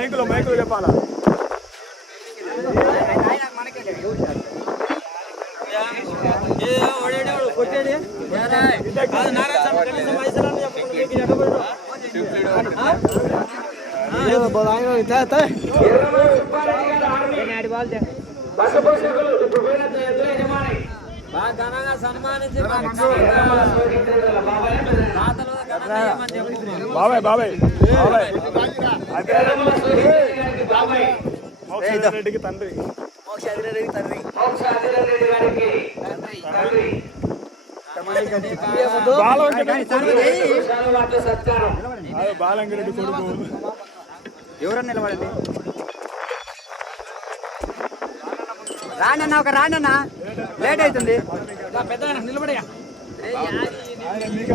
మైకులో మైకులో చెప్పాలా? సన్మానించి బాబాయ్ బాబాయ్. బాబాయ్. రెడ్డికి తండ్రి. కొడుకు అదే బాలంగిరెడ్డి కొడుకు. ఎవరన్నా నిలబడండి. రానన్నా ఒక రానన్నా. లేట్ అవుతుంది. ఆయన మీకే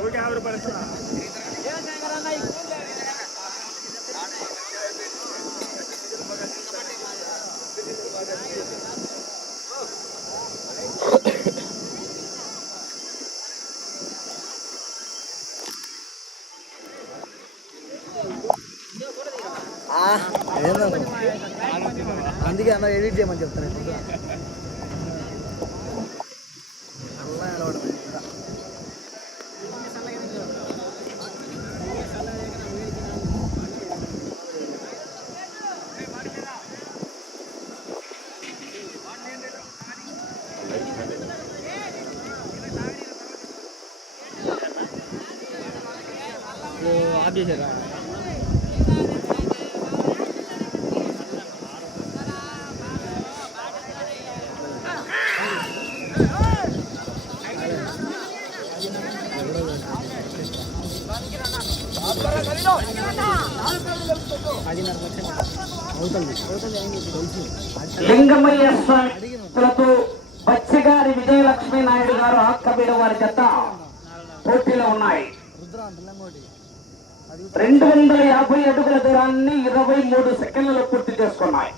ఊరికే యాభై రూపాయలు ఇస్తున్నా. అందుకే అన్న ఎడిట్ చేయమని చెప్తాను లింగమయ్య స్వామితో బచ్చిగారి విజయలక్ష్మి నాయుడు గారు ఆక్కబీడ వారి చెత్త పోటీలో ఉన్నాయి. రెండు వందల యాభై అడుగుల దూరాన్ని ఇరవై మూడు సెకండ్లలో పూర్తి చేసుకున్నాయి.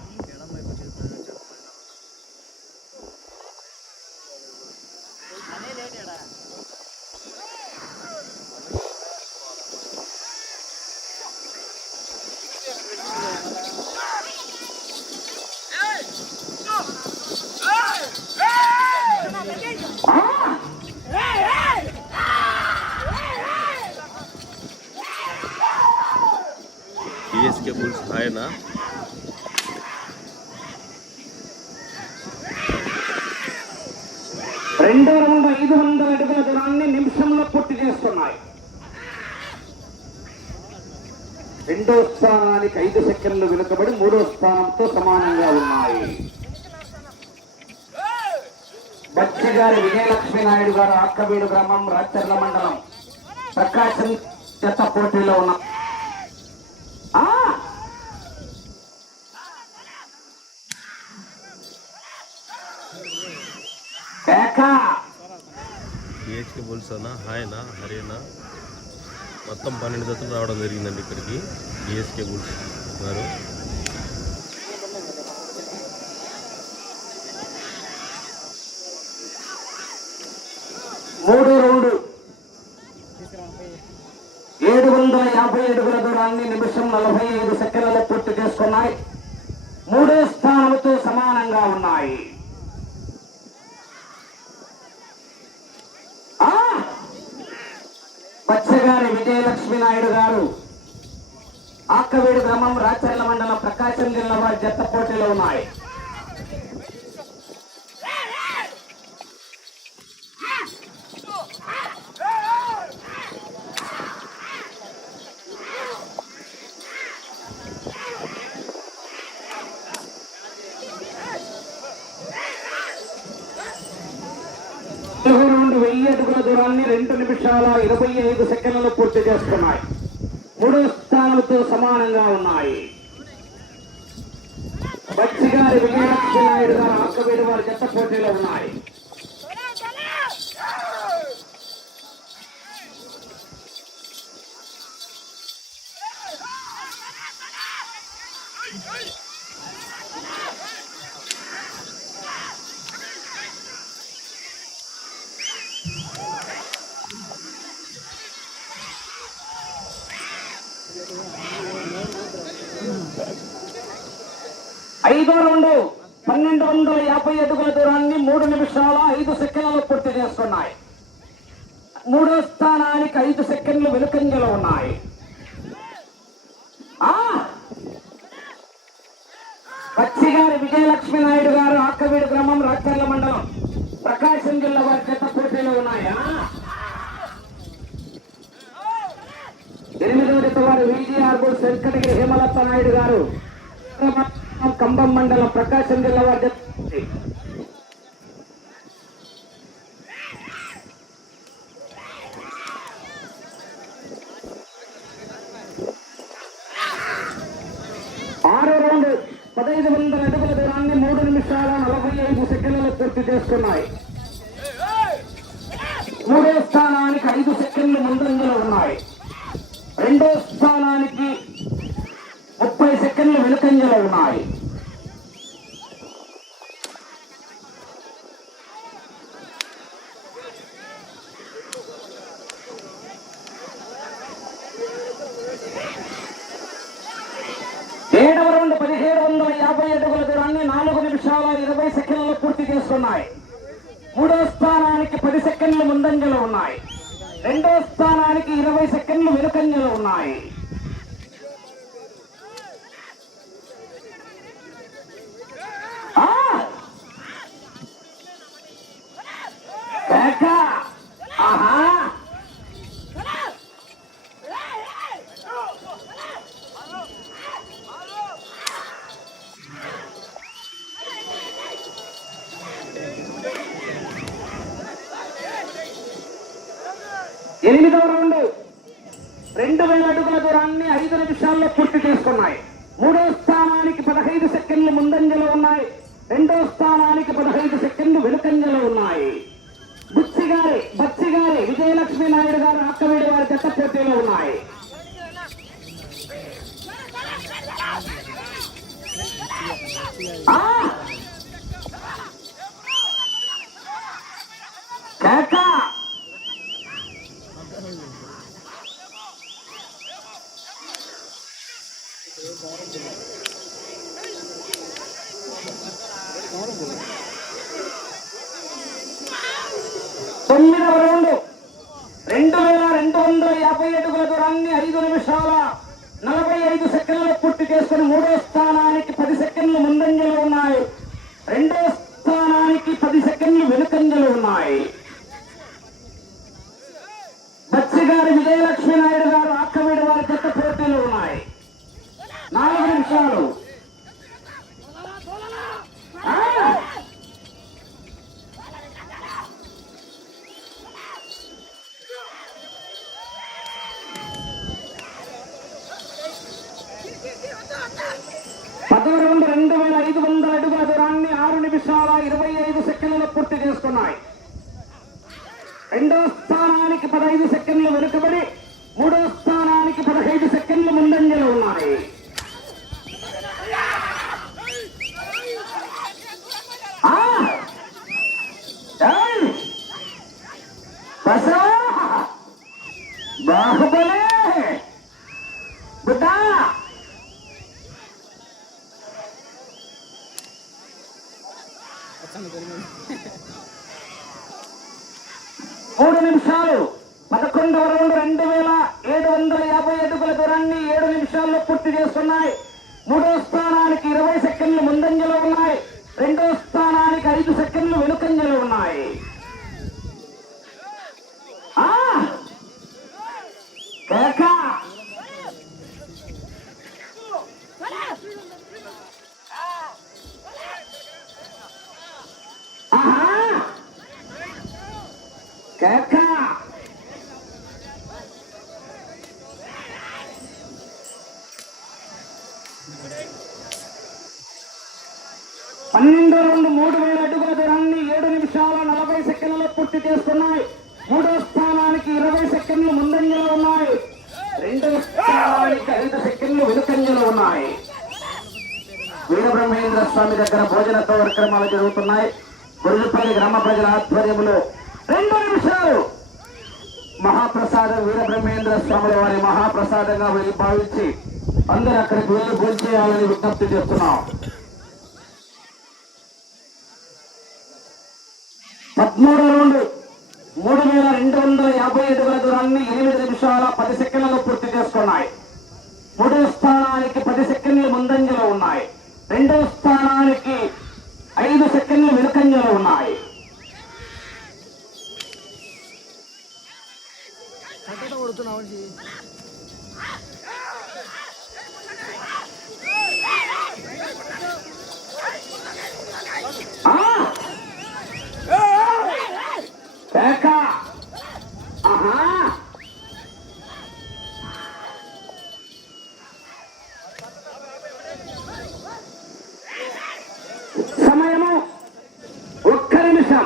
టీఎస్కే బుల్స్ ఆయన. రెండు వందల ఐదు వందల అడుగుల దూరాన్ని నిమిషంలో పూర్తి చేస్తున్నాయి. రెండో స్థానానికి ఐదు సెకండ్లు వెనుకబడి మూడో స్థానంతో సమానంగా ఉన్నాయి. బచ్చిగారి విజయలక్ష్మి నాయుడు గారు ఆక్కబీడు గ్రామం రాచర్ల మండలం. ప్రకాశం చెత్త పోటీలో ఉన్న ఆ! కేకా టీహెచ్కే బుల్స్ అన్న ఆయన హరేనా? మొత్తం పన్నెండు జతలు రావడం జరిగిందండి ఇక్కడికి. టీఎస్కే బుల్స్ గారు. మూడు రెండు. ఏడు వందల యాభై అడుగుల దూరాన్ని నిమిషం నలభై ఐదు సెకండ్లలో పూర్తి చేసుకున్నాయి. మూడో స్థానంతో సమానంగా ఉన్నాయి. పచ్చగారి విజయలక్ష్మి నాయుడు గారు. ఆక్కవేడు గ్రామం రాచర్ల మండలం ప్రకాశం జిల్లా వారి జత పోటీలో ఉన్నాయి ఇరవై రెండు వెయ్యి అడుగుల దూరాన్ని రెండు నిమిషాల ఇరవై ఐదు సెకండ్లలో పూర్తి చేస్తున్నాయి. మూడో స్థానాలతో సమానంగా ఉన్నాయి. బచ్చిగారి విజయలక్ష్మి నాయుడు గారు ఆక్కవేడి వారి చెత్త పోటీలో ఉన్నాయి. పన్నెండు వందల యాభై అడుగుల దూరాన్ని మూడు నిమిషాల ఐదు సెకండ్లలో పూర్తి చేసుకున్నాయి మూడో స్థానానికి ఐదు సెకండ్లు వెనుకంజలో ఉన్నాయి. పచ్చి గారి విజయలక్ష్మి నాయుడు గారు ఆకవీడు గ్రామం రాచర్ల మండలం ప్రకాశం జిల్లా వారి చెత్త పోటీలో ఉన్నాయా? ఎనిమిదవ జత వారు విజిఆర్ బోర్డు వెంకటగిరి హేమలత నాయుడు గారు. కంబం మండలం ప్రకాశం జిల్లా వారి ఆరో రౌండ్ పదహైదు వందల అడుగుల దూరాన్ని మూడు నిమిషాల నలభై ఐదు సెకండ్లలో పూర్తి చేస్తున్నాయి మూడో స్థానానికి ఐదు సెకండ్లు ముందంజలో ఉన్నాయి రెండో స్థానానికి ముప్పై సెకండ్లు వెనుకంజలో ఉన్నాయి ఏడవ రౌండ్ పదిహేడు వందల యాభై అడుగుల దూరాన్ని నాలుగు నిమిషాల ఇరవై సెకండ్లు పూర్తి చేసుకున్నాయి మూడో స్థానానికి పది సెకండ్లు ముందంజలో ఉన్నాయి రెండో స్థానానికి ఇరవై సెకండ్లు వెనుకంజలో ఉన్నాయి ఆ! కేక! ఆహా! ఎనిమిదవ రౌండ్ రెండు వేల అడుగుల దూరాన్ని ఐదు నిమిషాల్లో పూర్తి చేసుకున్నాయి. మూడో స్థానానికి పదహైదు సెకండ్లు ముందంజలో ఉన్నాయి. రెండో స్థానానికి పదహైదు సెకండ్లు వెనుకంజలో ఉన్నాయి. బుక్సి గారి బచ్చి గారి విజయలక్ష్మి నాయుడు గారు అక్కవేడి వారి జత పోటీలో ఉన్నాయి. కేక! తొమ్మిదవ రౌండ్. రెండు వేల రెండు వందల యాభై అడుగుల దూరాన్ని ఐదు నిమిషాల నలభై ఐదు సెకండ్లు పూర్తి చేసుకుని మూడో స్థానానికి పది సెకండ్లు ముందంజలు ఉన్నాయి. రెండో స్థానానికి పది సెకండ్లు వెనుకంజలు ఉన్నాయి. పూర్తి చేసుకున్నాయి రెండో స్థానానికి పదహైదు సెకండ్లు వెనుకబడి మూడో స్థానానికి పదహైదు సెకండ్లు ముందంజలో ఉన్నాయి. మూడు నిమిషాలు పదకొండవ రౌండ్ రెండు వేల ఏడు వందల యాభై అడుగుల దూరాన్ని ఏడు నిమిషాల్లో పూర్తి చేస్తున్నాయి. మూడో స్థానానికి ఇరవై సెకండ్లు ముందంజలో ఉన్నాయి. రెండో స్థానానికి ఐదు సెకండ్లు వెనుకంజలో ఉన్నాయి ఆ! కేక! ఆహా! కేక! పన్నెండు రెండు మూడు వేల అడుగుల దూరాన్ని ఏడు నిమిషాల నలభై సెకండ్లలో పూర్తి చేసుకున్నాయి మూడో స్థానానికి ఇరవై సెకండ్లు ముందంజలో ఉన్నాయి రెండవ స్థానానికి ఐదు సెకండ్లు వెనుకంజలో ఉన్నాయి వీరబ్రహ్మేంద్ర స్వామి దగ్గర భోజన కార్యక్రమాలు జరుగుతున్నాయి. గురుజుపల్లి గ్రామ ప్రజల ఆధ్వర్యంలో రెండు నిమిషాలు మహాప్రసాదం వీరబ్రహ్మేంద్ర స్వాముల వారి మహాప్రసాదంగా వెళ్ళి భావించి అందరూ అక్కడికి వెళ్ళి భోజనం చేయాలని విజ్ఞప్తి చేస్తున్నాం. పదమూడు నుండి మూడు వేల రెండు వందల యాభై అడుగుల దూరాన్ని ఎనిమిది నిమిషాల పది సెకండ్లలో పూర్తి చేసుకున్నాయి మూడో స్థానానికి పది సెకండ్లు ముందంజలో ఉన్నాయి రెండో స్థానానికి ఐదు సెకండ్లు వెనుకంజలో ఉన్నాయి ఆ! కేక! ఆహా! సమయము ఒక్క నిమిషం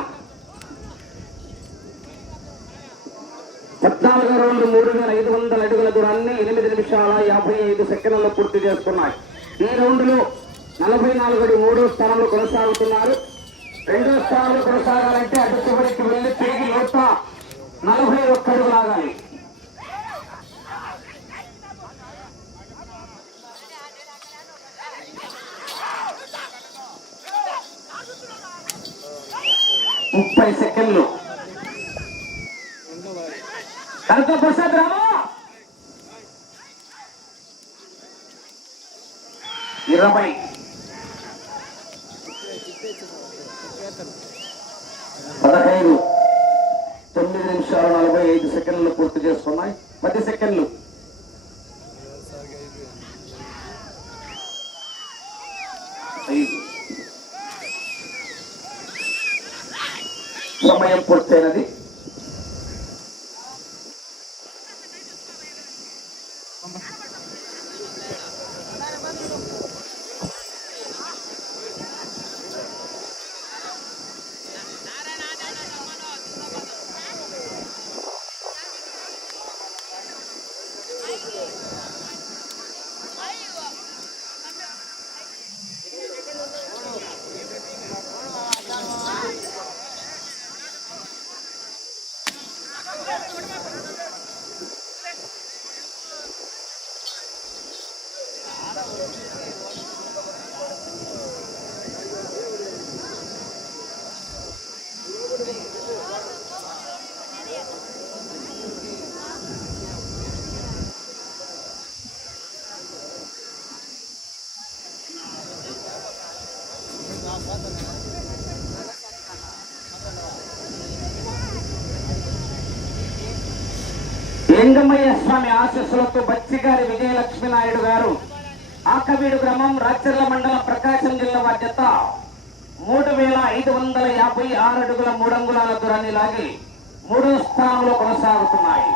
పద్నాలుగు రౌండ్ మూడు వేల ఐదు వందల అడుగుల దూరాన్ని ఎనిమిది నిమిషాల యాభై ఐదు సెకండ్లలో పూర్తి చేసుకున్నాయి ఈ రౌండ్లో నలభై నాలుగు మూడో స్థానంలో కొనసాగుతున్నారు. రెండో స్థానంలో కొనసాగాలంటే అటు చివరికి వెళ్ళి తిరిగి నూట నలభై ఒక్క అడుగు లాగాలి ముప్పై సెకండ్లు. కనక ప్రసాద్ రామా! ఇరవై. పదహైదు. తొమ్మిది నిమిషాల నలభై ఐదు సెకండ్లు పూర్తి చేస్తున్నాయి. పది సెకండ్లు. సమయం పూర్తయినది లింగమయ్య స్వామి ఆశస్సులతో బచ్చిగారి విజయలక్ష్మి నాయుడు గారు ఆకవీడు గ్రామం రాచర్ల మండలం ప్రకాశం జిల్లా బాధ్యత మూడు వేల ఐదు వందల యాభై ఆరు అడుగుల మూడంగుళాల దూరాన్ని లాగి మూడో స్థానంలో కొనసాగుతున్నాయి.